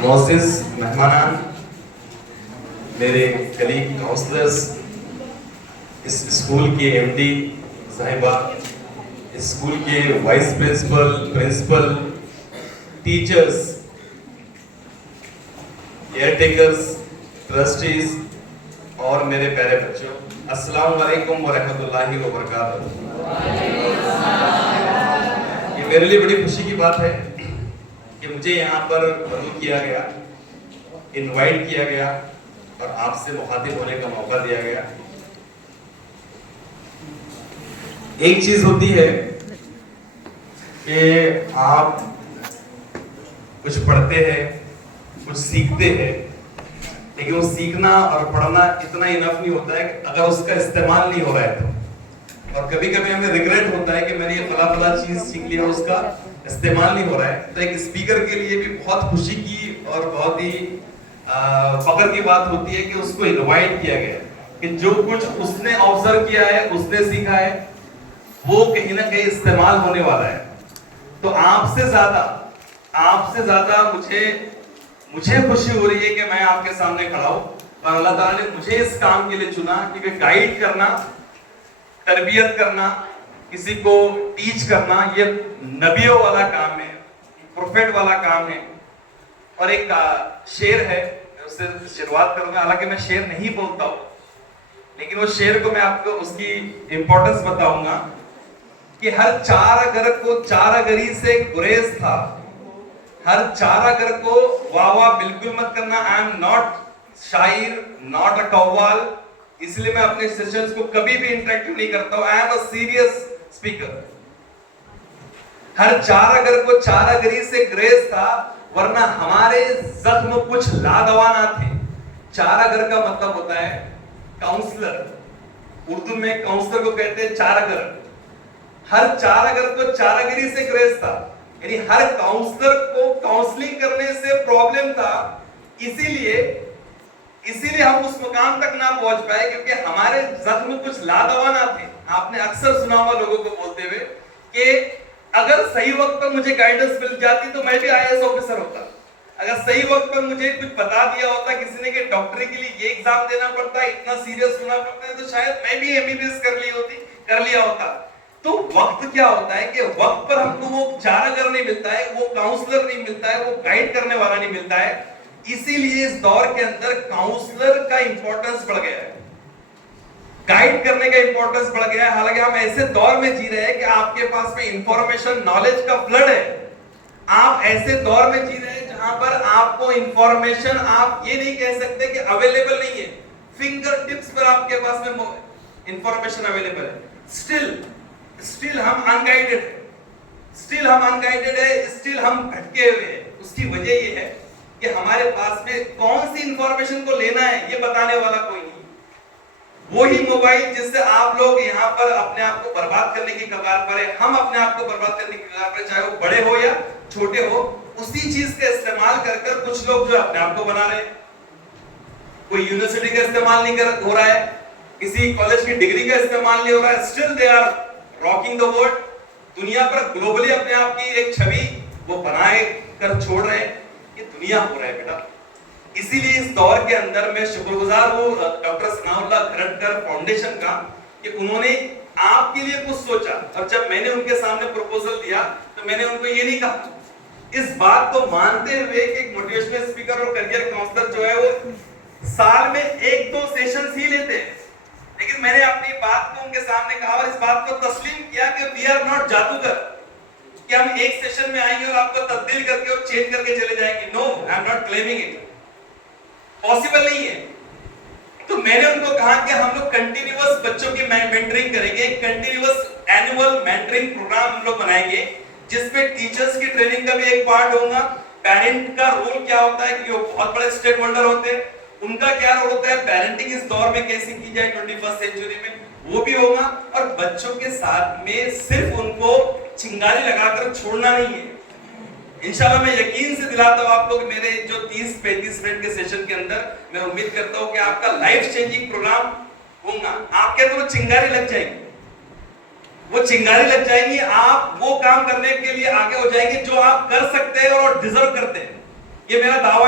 मोअज़्ज़िज़ मेहमानान, मेरे colleague counsellors, इस स्कूल के एमडी साहिबा, इस स्कूल के vice principal, teachers, caretakers, trustees और मेरे प्यारे बच्चों, अस्सलाम वालेकुम व रहमतुल्लाहि व बरकातहू। ये मेरे लिए बड़ी खुशी की बात है कि मुझे यहाँ पर मदद किया गया, इनवाइट किया गया और आपसे मुखातिब होने का मौका दिया गया। एक चीज होती है कि आप कुछ पढ़ते हैं, कुछ सीखते हैं, लेकिन वो सीखना और पढ़ना इतना इनफ नहीं होता है अगर उसका इस्तेमाल नहीं हो रहा है तो। और कभी कभी हमें रिग्रेट होता है कि मैंने ये फला चीज सीख लिया, उसका इस्तेमाल नहीं हो रहा है। तो एक स्पीकर के लिए भी बहुत खुशी की और बहुत ही फख्र की बात होती है कि उसको इनवाइट किया गया कि जो कुछ उसने ऑब्जर्व किया है, उसने सीखा है, वो कहीं ना कहीं इस्तेमाल होने वाला है। तो आपसे ज्यादा मुझे खुशी हो रही है कि मैं आपके सामने खड़ा हूं और अल्लाह ताला ने मुझे इस काम के लिए चुना, क्योंकि गाइड करना, तरबियत करना, किसी को टीच करना, ये नबियों वाला काम है, प्रोफेट वाला काम है। और एक शेर है, उससे शुरुआत करूंगा। हालांकि मैं शेर नहीं बोलता हूं, लेकिन वो शेर को मैं आपको उसकी इंपॉर्टेंस बताऊंगा कि हर चारागर को चारागरी से गुरेज था, हर चारागर को वाह वाह बिल्कुल मत करना। आई एम नॉट शायर, नॉट अ कव्वाल, इसलिए मैं अपने सेशंस को कभी भी इंटरेक्टिव नहीं करता हूं। I am a serious speaker. हर चारागर को चारागरी से ग्रेस था, वरना हमारे जख्म कुछ लादवा ना थे। चारागर का मतलब होता है काउंसलर। उर्दू में काउंसलर को कहते हैं चारागर। हर चारागर को चारागरी से ग्रेस था, यानी हर काउंसलर को काउंसलिंग करने से प्रॉब्लम था, इसीलिए हम उस मुकाम तक ना पहुंच पाए, क्योंकि हमारे जख्म कुछ लादवा ना थे। आपने अक्सर सुना होगा लोगों को बोलते हुए कि अगर सही वक्त पर मुझे गाइडेंस मिल जाती तो मैं भी आईएएस ऑफिसर होता। अगर सही वक्त पर मुझे कुछ बता दिया होता किसी ने कि डॉक्टरी के लिए ये एग्जाम देना पड़ता है, इतना सीरियस होना पड़ता है, तो शायद मैं भी एमबीबीएस कर लिया होता। तो वक्त क्या होता है कि वक्त पर हमको वो चारागर नहीं मिलता है, वो काउंसलर नहीं मिलता है, वो गाइड करने वाला नहीं मिलता है। इसीलिए इस दौर के अंदर काउंसलर का इंपॉर्टेंस बढ़ गया है, गाइड करने का इंपॉर्टेंस बढ़ गया है। हालांकि हम ऐसे दौर में जी रहे हैं कि आपके पास में इंफॉर्मेशन, नॉलेज का फ्लड है। आप ऐसे दौर में जी रहे हैं जहां पर आपको इंफॉर्मेशन, आप ये नहीं कह सकते कि अवेलेबल नहीं है, फिंगर टिप्स पर आपके पास में इंफॉर्मेशन अवेलेबल है। स्टिल हम अनगाइडेड है, स्टिल हम भटके हुए हैं। उसकी वजह ये है कि हमारे पास में कौन सी इंफॉर्मेशन को लेना है ये बताने वाला कोई नहीं। वही मोबाइल जिससे आप लोग यहाँ पर अपने आप को बर्बाद करने की कगार पर है, हम अपने आप को बर्बाद करने की कगार पर, चाहे वो बड़े हो या छोटे हो, उसी चीज का इस्तेमाल कर कुछ लोग जो अपने आप को बना रहे हैं। कोई यूनिवर्सिटी का इस्तेमाल नहीं हो रहा है, किसी कॉलेज की डिग्री का इस्तेमाल नहीं हो रहा है, still they are rocking the world. दुनिया पर ग्लोबली अपने आप की एक छवि वो बनाए कर छोड़ रहे हैं। ये दुनिया हो रहा है बेटा। इसीलिए इस दौर के अंदर मैं शुक्रगुजार हूँ डॉक्टर सनाउल्लाह खरटकर फाउंडेशन का कि उन्होंने आपके लिए कुछ सोचा। और जब मैंने उनके सामने प्रपोजल दिया तो मैंने उनको ये नहीं कहा, इस बात को मानते हुए कि एक मोटिवेशनल स्पीकर और करियर काउंसलर जो है वो साल में 1-2 सेशंस ही लेते हैं, लेकिन मैंने अपनी बात को उनके सामने कहा और इस बात को तस्लीम किया कि वी आर नॉट जादूगर, कि हम एक सेशन में आएंगे और आपको तब्दील करके और चेंज करके चले जाएंगे। No, I am not claiming it, possible नहीं है। तो मैंने उनको कहा कि हम लोग कंटिन्यूअस बच्चों की मेंटरिंग करेंगे, कंटिन्यूअस एनुअल मेंटरिंग प्रोग्राम हम लोग बनाएंगे, जिसमें टीचर्स की ट्रेनिंग का भी एक पार्ट होगा। पेरेंट का रोल क्या होता है, कि वो बहुत बड़े स्टेक होल्डर होते हैं, उनका क्या रोल होता है, पेरेंटिंग इस दौर में कैसे की जाए 21st सेंचुरी में, वो भी होगा। और बच्चों के साथ में सिर्फ उनको चिंगारी लगाकर छोड़ना नहीं है। इंशाल्लाह मैं यकीन से दिलाता हूं आपको कि मेरे जो 30-35 मिनट के सेशन के अंदर मैं उम्मीद करता हूं कि आपका लाइफ चेंजिंग प्रोग्राम होगा। आपके अंदर वो चिंगारी लग जाएगी, आप वो काम करने के लिए आगे हो जाएंगे जो आप कर सकते हैं और डिजर्व करते हैं। ये मेरा दावा